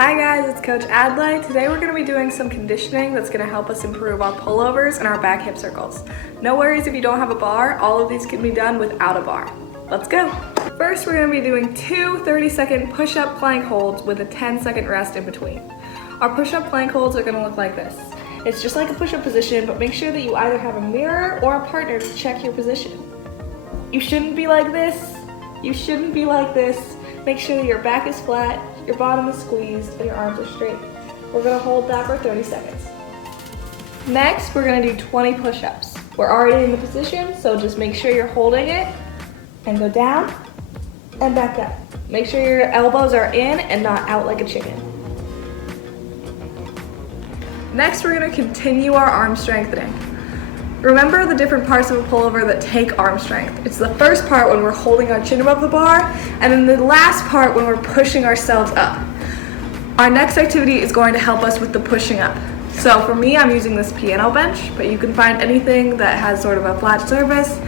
Hi guys, it's Coach Adlae. Today we're going to be doing some conditioning that's going to help us improve our pullovers and our back hip circles. No worries if you don't have a bar, all of these can be done without a bar. Let's go. First we're going to be doing two 30-second push-up plank holds with a 10-second rest in between. Our push-up plank holds are going to look like this. It's just like a push-up position, but make sure that you either have a mirror or a partner to check your position. You shouldn't be like this. You shouldn't be like this. Make sure that your back is flat, your bottom is squeezed, and your arms are straight. We're gonna hold that for 30 seconds. Next, we're gonna do 20 push-ups. We're already in the position, so just make sure you're holding it and go down and back up. Make sure your elbows are in and not out like a chicken. Next, we're gonna continue our arm strengthening. Remember the different parts of a pullover that take arm strength. It's the first part when we're holding our chin above the bar, and then the last part when we're pushing ourselves up. Our next activity is going to help us with the pushing up. So for me, I'm using this piano bench, but you can find anything that has sort of a flat surface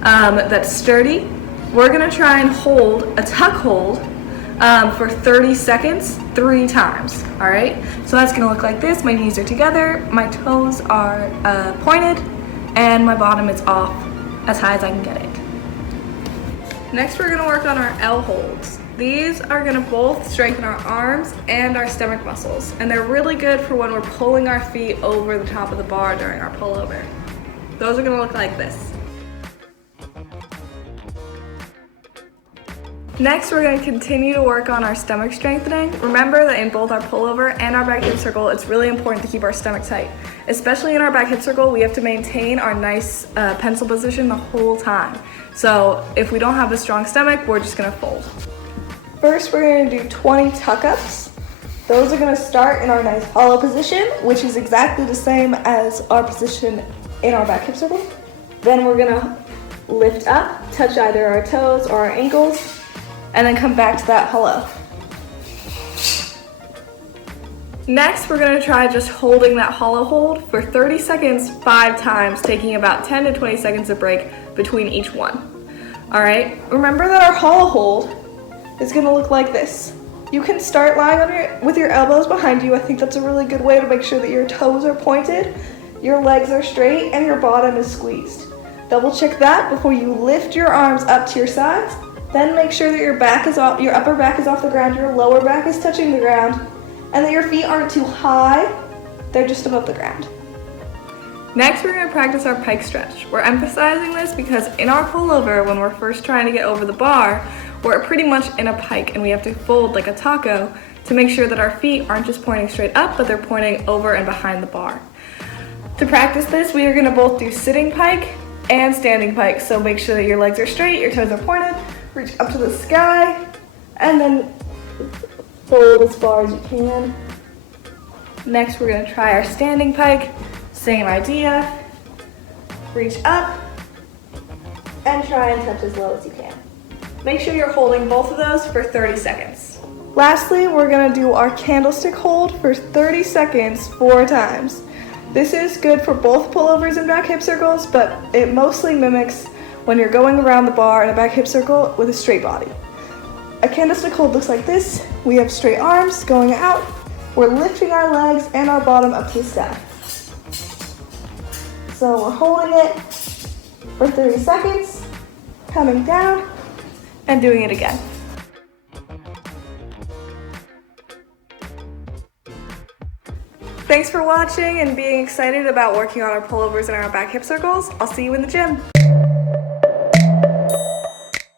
that's sturdy. We're gonna try and hold a tuck hold for 30 seconds, 3 times, all right? So that's gonna look like this. My knees are together, my toes are pointed, and my bottom is off as high as I can get it. Next, we're gonna work on our L holds. These are gonna both strengthen our arms and our stomach muscles, and they're really good for when we're pulling our feet over the top of the bar during our pullover. Those are gonna look like this. Next, we're going to continue to work on our stomach strengthening. Remember that in both our pullover and our back hip circle, it's really important to keep our stomach tight. Especially in our back hip circle, we have to maintain our nice pencil position the whole time. So if we don't have a strong stomach, we're just going to fold. First, we're going to do 20 tuck-ups. Those are going to start in our nice hollow position, which is exactly the same as our position in our back hip circle. Then we're going to lift up, touch either our toes or our ankles, and then come back to that hollow. Next, we're gonna try just holding that hollow hold for 30 seconds, 5 times, taking about 10 to 20 seconds of break between each one. All right, remember that our hollow hold is gonna look like this. You can start lying on with your elbows behind you. I think that's a really good way to make sure that your toes are pointed, your legs are straight, and your bottom is squeezed. Double check that before you lift your arms up to your sides. Then make sure that your upper back is off the ground, your lower back is touching the ground, and that your feet aren't too high, they're just above the ground. Next, we're gonna practice our pike stretch. We're emphasizing this because in our pullover, when we're first trying to get over the bar, we're pretty much in a pike and we have to fold like a taco to make sure that our feet aren't just pointing straight up, but they're pointing over and behind the bar. To practice this, we are gonna both do sitting pike and standing pike. So make sure that your legs are straight, your toes are pointed, reach up to the sky, and then fold as far as you can. Next, we're gonna try our standing pike. Same idea. Reach up, and try and touch as low as you can. Make sure you're holding both of those for 30 seconds. Lastly, we're gonna do our candlestick hold for 30 seconds, 4 times. This is good for both pullovers and back hip circles, but it mostly mimics when you're going around the bar in a back hip circle with a straight body. A candlestick hold looks like this. We have straight arms going out. We're lifting our legs and our bottom up to the sky. So we're holding it for 30 seconds, coming down, and doing it again. Thanks for watching and being excited about working on our pullovers and our back hip circles. I'll see you in the gym.